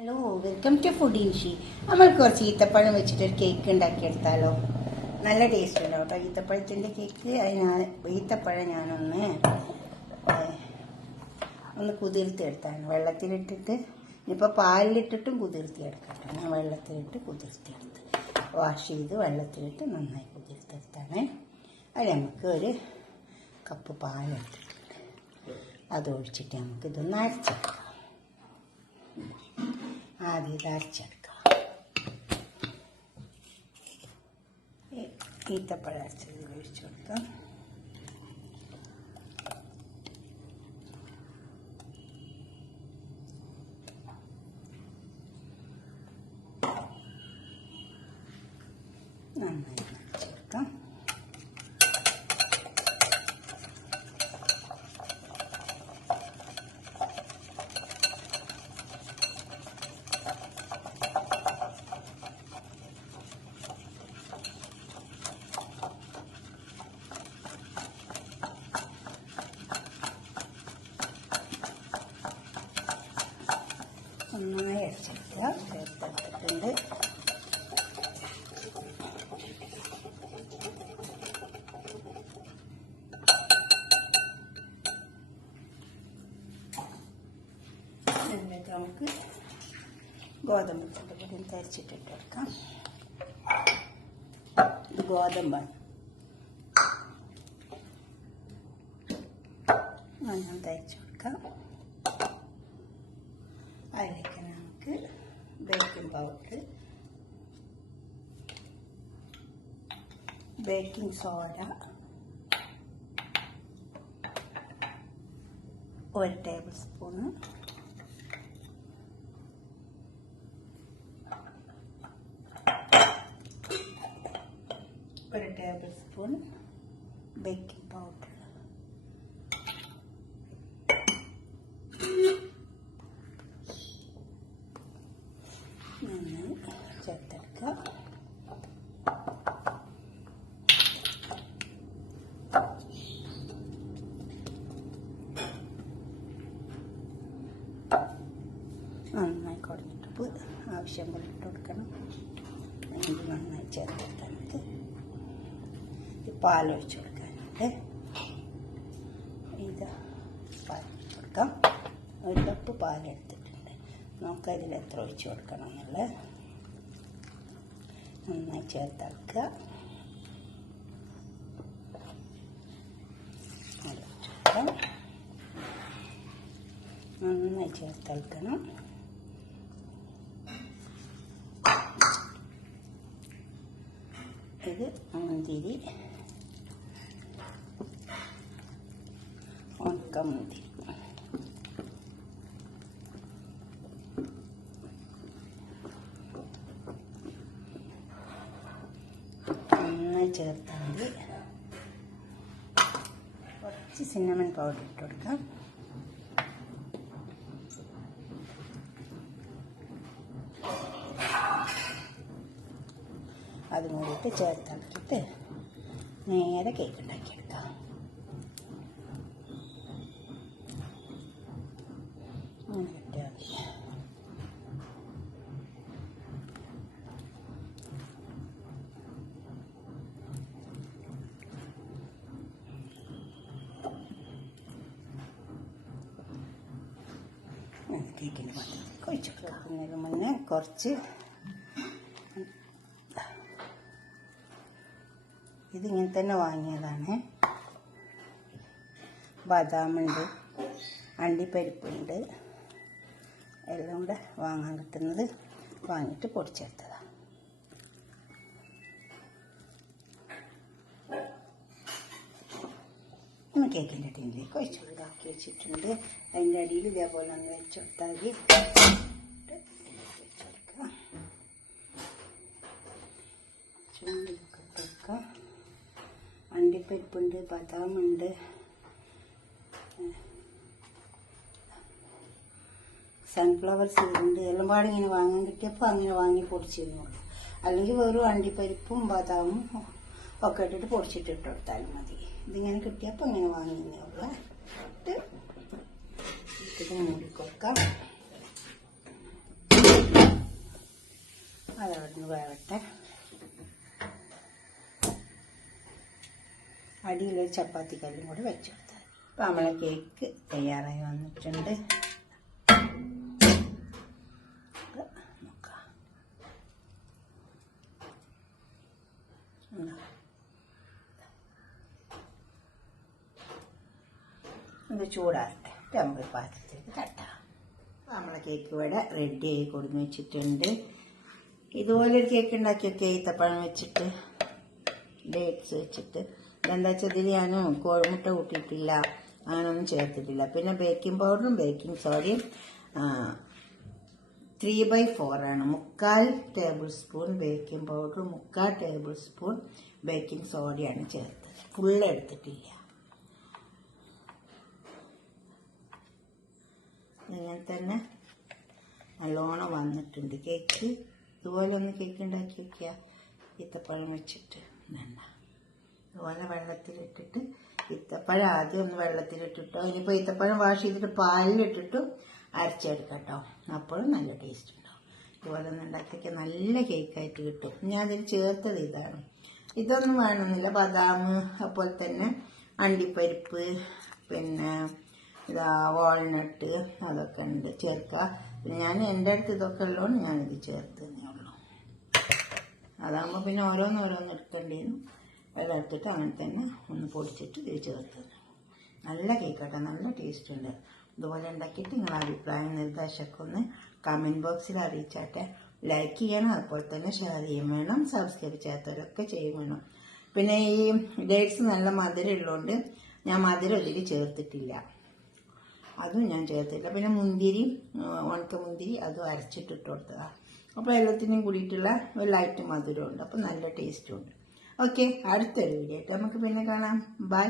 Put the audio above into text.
Hello, welcome to food Eeshi. നമ്മൾ കുറച്ച് ഈത്തപ്പഴം വെച്ചിട്ടൊരു കേക്ക് ഉണ്ടാക്കിയെടുത്താലോ? നല്ല ടേസ്റ്റ് ഉണ്ടാവും കേട്ടോ ഈത്തപ്പഴത്തിൻ്റെ കേക്ക്. ഈത്തപ്പഴം ഞാനൊന്ന് കുതിർത്തിയെടുത്താണ്, വെള്ളത്തിലിട്ടിട്ട്. ഇനിയിപ്പോൾ പാലിലിട്ടിട്ടും കുതിർത്തിയെടുക്കാം. ഞാൻ വെള്ളത്തിലിട്ട് കുതിർത്തിയെടുത്ത് വാഷ് ചെയ്ത് വെള്ളത്തിലിട്ട് നന്നായി കുതിർത്തിയെടുത്താണ്. അതിൽ നമുക്ക് ഒരു കപ്പ് പാലെടുത്തിട്ടുണ്ട്, അതൊഴിച്ചിട്ട് നമുക്കിതൊന്ന് അരച്ചെടുക്കാം. ആദ്യം ഇത് അരച്ചെടുക്കാം. ഈത്തപ്പഴം അരച്ചത് ഒഴിച്ചു കൊടുക്കാം. നന്നായി അരച്ചെടുക്കാം. നന്നായി അരച്ചെടുക്കുക. ചേർത്തെടുത്തിട്ടുണ്ട്. എന്നിട്ട് നമുക്ക് ഗോതമ്പ് പൊടി തരിച്ചിട്ടിട്ടെടുക്കാം. ഇത് ഗോതമ്പാണ്. ഞാൻ തയ്ച്ചു കൊടുക്കാം. അതിലേക്ക് നമുക്ക് baking powder, baking soda, 1 table spoon, baking powder, നന്നായി ചേർത്തെടുക്കുക. നന്നായി കുഴഞ്ഞിട്ട് ആവശ്യം പോലെ ഇട്ട് കൊടുക്കണം. ഇത് നന്നായി ചേർത്തെടുത്ത് നമുക്ക് പാലൊഴിച്ച് കൊടുക്കാനുണ്ട്. ഇത് പാലൊഴിച്ച് കൊടുക്കാം. 1 കപ്പ് പാലെടുത്തിട്ടുണ്ട്. നമുക്ക് അതിൽ എത്ര ഒഴിച്ച് കൊടുക്കണം എന്നുള്ളത് നന്നായി ചേർത്തെടുക്കുക. നന്നായി ചേർത്തെടുക്കണം. ഇത് മുന്തിരി, ഉണക്കമുന്തിരി, നന്നായി ചേർത്താൽ മതി. കുറച്ച് സിന്നമൺ പൗഡർ ഇട്ട് കൊടുക്കാം. അത് കൂടിയിട്ട് ചേർത്തിട്ട് നേരെ കേക്ക് ഉണ്ടാക്കിയെടുക്കാം. അങ്ങനെ കിട്ടിയാൽ മതി. കേക്കിൻ്റെ പാത്രത്തിൽ ഒഴിച്ചു കൊടുക്കുന്നതിന് മുന്നേ കുറച്ച് ഇതിങ്ങനെ തന്നെ വാങ്ങിയതാണ്. ബദാമുണ്ട്, അണ്ടിപ്പരിപ്പുണ്ട്, എല്ലാം കൂടെ വാങ്ങാൻ കിട്ടുന്നത് വാങ്ങിയിട്ട് പൊടിച്ചെടുത്തതാണ്. കേക്കിൻ്റെ ടീനിലേക്ക് ഒഴിച്ചു കൊടുക്കാക്കി വെച്ചിട്ടുണ്ട്. അതിൻ്റെ അടിയിൽ ഇതേപോലെ ഒന്ന് വെച്ചുകൊടുത്താൽ വെച്ചുകൊടുക്കാം. ചൂണ്ടിലൊക്കെ കൊടുക്കാം. അണ്ടിപ്പരിപ്പുണ്ട്, ബദാമുണ്ട്, സൺഫ്ലവർ സീഡുണ്ട്. എല്ലാം പാടെ ഇങ്ങനെ വാങ്ങാൻ കിട്ടിയപ്പോൾ അങ്ങനെ വാങ്ങി പൊടിച്ചിരുന്നുള്ളൂ. അല്ലെങ്കിൽ വെറും അണ്ടിപ്പരിപ്പും ബദാമും ഒക്കെ ഇട്ടിട്ട് പൊടിച്ചിട്ട് ഇട്ട് കൊടുത്താലും മതി. ഇതിങ്ങനെ കിട്ടിയപ്പോൾ അങ്ങനെ വാങ്ങിയുള്ളൂ. ഇത് മൂടി കൊടുക്കാം. അടിയിലൊരു ചപ്പാത്തി കല്ലും കൂടെ വെച്ച് കൊടുത്താൽ. അപ്പോൾ നമ്മളെ കേക്ക് തയ്യാറായി വന്നിട്ടുണ്ട്. നോക്കാം, ഇത് ചൂടാറട്ടെ, നമുക്ക് പാത്രത്തിലേക്ക് തട്ടാം. അപ്പോൾ നമ്മളെ കേക്ക് ഇവിടെ റെഡി ആയി കൊടുന്ന് വെച്ചിട്ടുണ്ട്. ഇതുപോലൊരു കേക്ക് ഉണ്ടാക്കിയൊക്കെ ഈത്തപ്പഴം വെച്ചിട്ട് ഡേറ്റ്സ് വെച്ചിട്ട്. ഇതെന്താ വെച്ചാൽ ഇതിൽ ഞാൻ കോഴിമുട്ട കൂട്ടിയിട്ടില്ല, അങ്ങനൊന്നും ചേർത്തിട്ടില്ല. പിന്നെ ബേക്കിംഗ് പൗഡറും ബേക്കിംഗ് സോഡയും 3/4 ആണ്. 3/4 tablespoon baking powder, 3/4 tablespoon baking സോഡയാണ് ചേർത്തത്. ഫുള്ള് എടുത്തിട്ടില്ല. ഇങ്ങനെ തന്നെ നല്ലോണം വന്നിട്ടുണ്ട് കേക്ക്. ഇതുപോലെ ഒന്ന് കേക്ക് ഉണ്ടാക്കി വയ്ക്കുക ഈത്തപ്പഴം വെച്ചിട്ട്. ഇതുപോലെ വെള്ളത്തിലിട്ടിട്ട് ഈത്തപ്പഴം ആദ്യം ഒന്ന് വെള്ളത്തിലിട്ടിട്ടോ, ഇനിയിപ്പോൾ ഈത്തപ്പഴം വാഷ് ചെയ്തിട്ട് പാലിലിട്ടിട്ടും അരച്ചെടുക്കാം കേട്ടോ. അപ്പോഴും നല്ല ടേസ്റ്റ് ഉണ്ടാവും. ഇതുപോലെ ഒന്ന് ഉണ്ടാക്കിയൊക്കെ നല്ല കേക്കായിട്ട് കിട്ടും. ഞാൻ അതിൽ ചേർത്തത് ഇതാണ്. ഇതൊന്നും വേണമെന്നില്ല. ബദാം, അതുപോലെ തന്നെ അണ്ടിപ്പരിപ്പ്, പിന്നെ ഇതാ വാൾനട്ട്, അതൊക്കെ ഉണ്ട് ചേർക്കുക. പിന്നെ ഞാൻ എൻ്റെ അടുത്ത് ഇതൊക്കെ ഉള്ളതുകൊണ്ട് ഞാനിത് ചേർത്തതേ ഉള്ളൂ. അതാകുമ്പോൾ പിന്നെ ഓരോന്നോരോന്ന് എടുക്കേണ്ടിയിരുന്നു. വെള്ളം എടുത്തിട്ട് അങ്ങനെ തന്നെ ഒന്ന് പൊടിച്ചിട്ട് ഇത് ചേർത്തത്. നല്ല കേക്കാട്ടോ, നല്ല ടേസ്റ്റ് ഉണ്ട്. ഇതുപോലെ ഉണ്ടാക്കിയിട്ട് നിങ്ങളുടെ അഭിപ്രായം നിർദ്ദേശമൊക്കെ ഒന്ന് കമൻറ്റ് ബോക്സിൽ അറിയിച്ചാട്ടെ. ലൈക്ക് ചെയ്യണം, അതുപോലെ തന്നെ ഷെയർ ചെയ്യും വേണം. സബ്സ്ക്രൈബ് ചെയ്യാത്തവരൊക്കെ ചെയ്യും വേണം. പിന്നെ ഈ ഡേറ്റ്സ് നല്ല മധുരം ഉള്ളതുകൊണ്ട് ഞാൻ മധുരം ഇതിൽ ചേർത്തിട്ടില്ല, അതും ഞാൻ ചേർത്തില്ല. പിന്നെ മുന്തിരി, ഉണക്കമുന്തിരി അതും അരച്ചിട്ടിട്ട് കൊടുത്തതാണ്. അപ്പോൾ എല്ലാത്തിനും കൂടിയിട്ടുള്ള ഒരു ലൈറ്റ് മധുരമുണ്ട്. അപ്പോൾ നല്ല ടേസ്റ്റും ഉണ്ട്. ഓക്കെ, അടുത്തൊരു വീഡിയോ ആയിട്ട് നമുക്ക് പിന്നെ കാണാം. ബൈ.